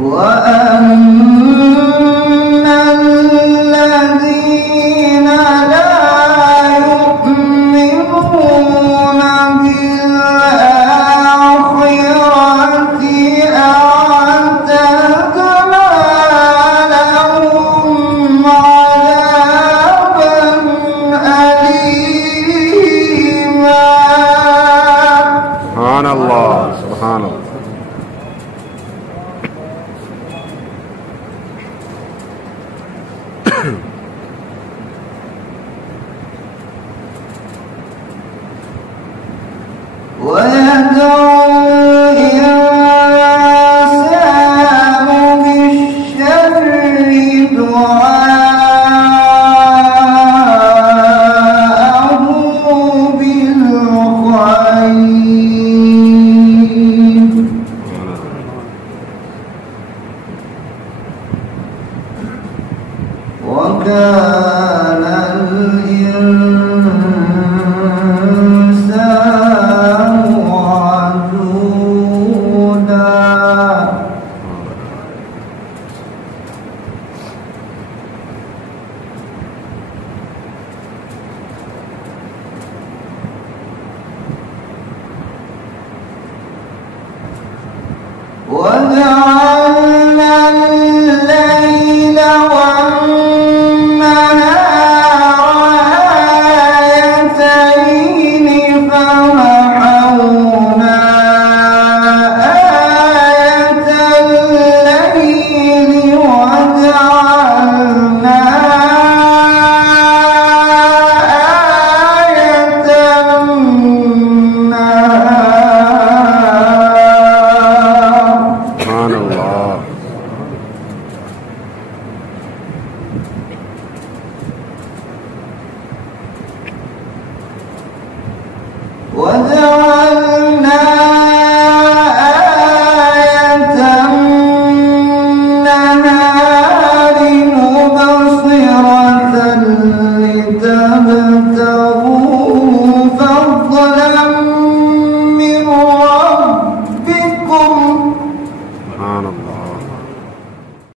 وأن الذين لا يؤمنون بالآخرة أعتدنا لهم عذابا أليما. سبحان الله سبحان الله. ويدعو الإنسان بالشر دعاءه بالخير وكان الإنسان عجولا. وجعلنا الليل والنهار آيتين فمحونا آية الليل وجعلنا آية النهار. سبحان الله. وجعلنا